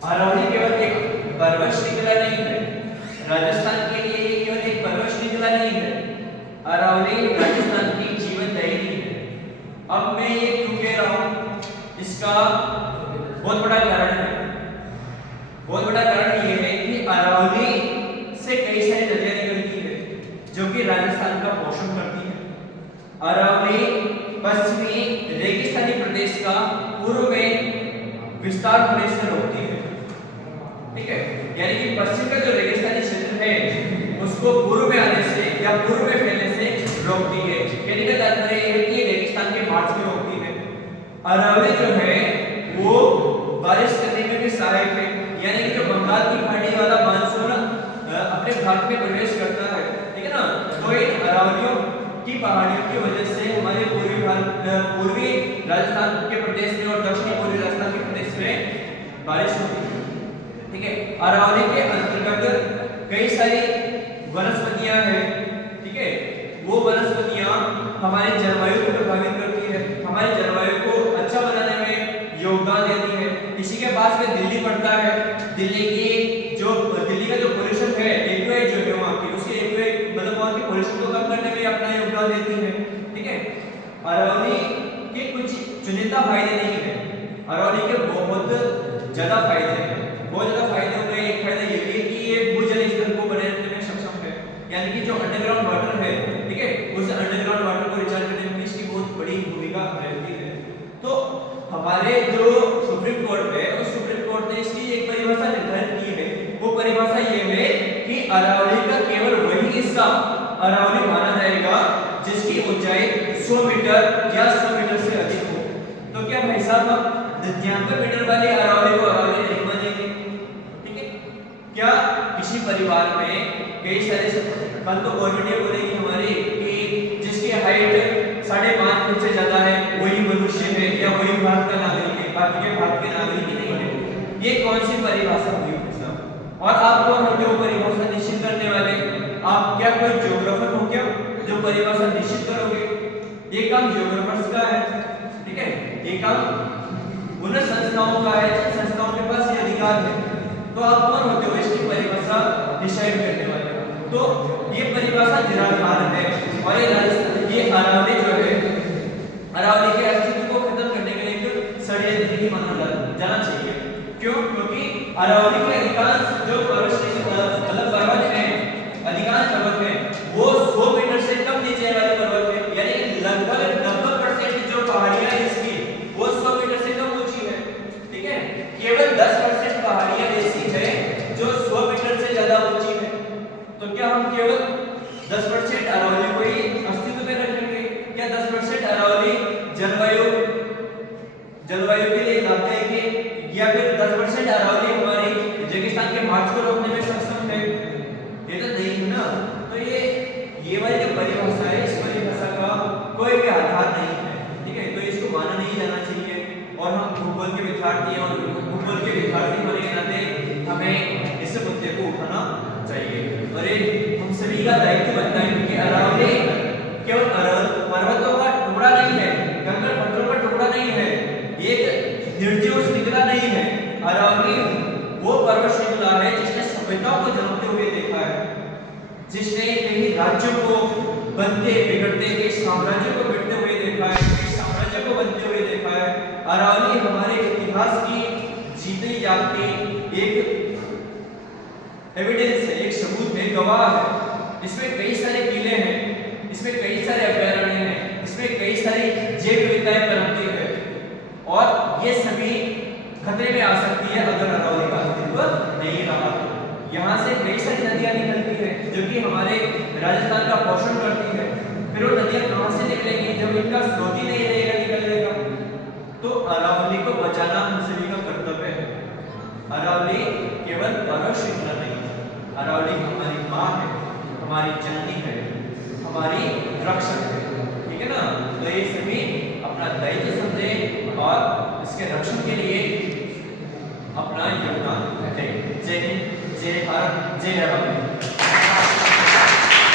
अरावली केवल एक पर्वत श्रृंखला नहीं है, राजस्थान के लिए ये केवल एक पर्वत श्रृंखला नहीं है, अरावली राजस्थान की जीवन दायिनी है। अब मैं ये क्यों कह रहा हूँ, इसका बहुत बड़ा कारण है। बहुत बड़ा कारण ये है कि अरावली से कई सारी नदियां निकलती है जो कि राजस्थान का पोषण करती है। अरावली पश्चिमी रेगिस्तानी प्रदेश का पूर्व में विस्तार होने से रोकती है। ठीक है, यानी कि पश्चिम का जो रेगिस्तानी क्षेत्र है उसको पूर्व में आने से या पूर्व में फैलने से रोकती है। कहने का तात्पर्य यह है कि रेगिस्तान के मार्च में रोकती है। अरावली जो है वो बारिश करने में भी सहायक है, यानी कि जो बंगाल की खाड़ी वाला मानसून अपने भारत में प्रवेश करता है, ठीक है ना, तो इन अरावलियों की पहाड़ियों की वजह से हमारे पूर्वी राजस्थान के प्रदेश में और दक्षिणी पूर्वी राजस्थान के प्रदेश में बारिश होती है। ठीक है, अरावली के अंतर्गत कई सारी वनस्पतियां हैं। ठीक है, वो वनस्पतियां हमारी जलवायु को प्रभावित करती है, हमारी जलवायु को अच्छा बनाने में योगदान देती है। इसी के पास में दिल्ली पड़ता है। दिल्ली का जो पोल्यूशन है, एक्यूआई जो है वहां की, उसकी एक्यूआई मतलब वहां के पोल्यूशन को कम करने में अपना योगदान देती है। ठीक है, अरावली के कुछ चुनिंदा फायदे नहीं है, अरावली के बहुत ज्यादा फायदे हैं। बहुत ज्यादा फायदों में एक फायदा ये है कि ये भूजल स्तर को बनाए रखने में सक्षम है, यानी कि जो अंडरग्राउंड वाटर है, ठीक है, उस अंडरग्राउंड वाटर को रिचार्ज करने में इसकी बहुत बड़ी भूमिका रहती है। तो हमारे जो सुप्रीम कोर्ट है, उस सुप्रीम कोर्ट ने इसकी एक परिभाषा निर्धारित की है। वो परिभाषा ये है कि अरावली का केवल वही हिस्सा अरावली माना जाएगा जिसकी ऊंचाई 100 मीटर या 100 मीटर से अधिक हो। तो क्या भाई साहब हम 99 मीटर वाली अरावली को अरावली नहीं मानेंगे? ठीक है, क्या किसी परिवार में कई सारे कल तो गवर्नमेंट ये बोलेगी हमारी कि जिसकी हाइट 5.5 फुट से ज्यादा है वही मनुष्य है या वही भारत का नागरिक है, बाकी के भारत के नागरिक ही नहीं है। ये कौन सी परिभाषा हुई साहब? और आप कौन होते हो परिभाषा निश्चित करने वाले? आप क्या कोई ज्योग्राफर हो क्या जो परिभाषा निश्चित करोगे? ये काम ज्योग्राफर्स का है। ठीक है, ये काम उन संस्थाओं का है जिन संस्थाओं के पास ये अधिकार है। तो आप कौन होते हो इसकी परिभाषा डिसाइड करने वाले? तो ये परिभाषा निराधार है और ये अरावली जो है, अरावली के अस्तित्व को खत्म करने के लिए एक षड्यंत्र ही माना जाना चाहिए। क्यों? क्योंकि अरावली के अधिकांश जो पर्वत है, अधिकांश पर्वत है वो 100 मीटर से कम नीचे वाले पर्वत है, यानी लगभग 90% जो पहाड़ियां हैं इसकी वो 100 मीटर से कम ऊंची है। ठीक है, केवल 10% पहाड़ियां ऐसी है जो 100 मीटर से ज्यादा ऊंची है। तो क्या हम केवल 10% अरावली को ही अस्तित्व में रखेंगे? क्या 10% अरावली जलवायु के लिए लाभदायक है, या फिर 10% अरावली हमारी रेगिस्तान के मार्च को रोकने में सक्षम है? ये तो नहीं है ना। तो ये वाली जो परिभाषा है, इस परिभाषा का कोई भी आधार नहीं है। ठीक है, तो इसको माना नहीं जाना चाहिए। और हम भूगोल के विद्यार्थी हैं और भूगोल के विद्यार्थी होने के नाते हमें इस मुद्दे को उठाना चाहिए और ये हम सभी का दायित्व बनता है, क्योंकि अरावली केवल पर्वतों का टुकड़ा नहीं है, कंकड़ पत्थरों का टुकड़ा नहीं है, एक निर्जीव श्रृंखला नहीं है। अरावली वो पर्वत श्रृंखला है जिसने सभ्यताओं को जन्मते हुए देखा है, जिसने कई राज्यों को बनते बिगड़ते, कई साम्राज्यों को गिरते हुए देखा है, कई साम्राज्यों को बनते हुए देखा है। अरावली हमारे इतिहास की जीती जागती एक एविडेंस है, एक सबूत है, गवाह है। इसमें कई सारे किले हैं, इसमें कई सारे अभयारण्य हैं, इसमें कई सारी जैव विविधताएं पनपती है और ये सभी खतरे में आ सकती है अगर अरावली का अस्तित्व नहीं रहा। यहाँ से कई सारी नदियाँ निकलती हैं जो कि हमारे राजस्थान का पोषण करती है। फिर वो नदियाँ कहाँ से निकलेंगी जब इनका स्रोत ही नहीं रहेगा निकलने का? तो अरावली को बचाना हम सभी का कर्तव्य है। अरावली केवल पर्वत श्रृंखला नहीं है, अरावली हमारी माँ है, हमारी जननी है, हमारी रक्षक है। ठीक है ना? तो ये सभी अपना दायित्व समझे और इसके रक्षण के लिए अपना योगदान दें। जय हिंद, जय भारत, जय भारत।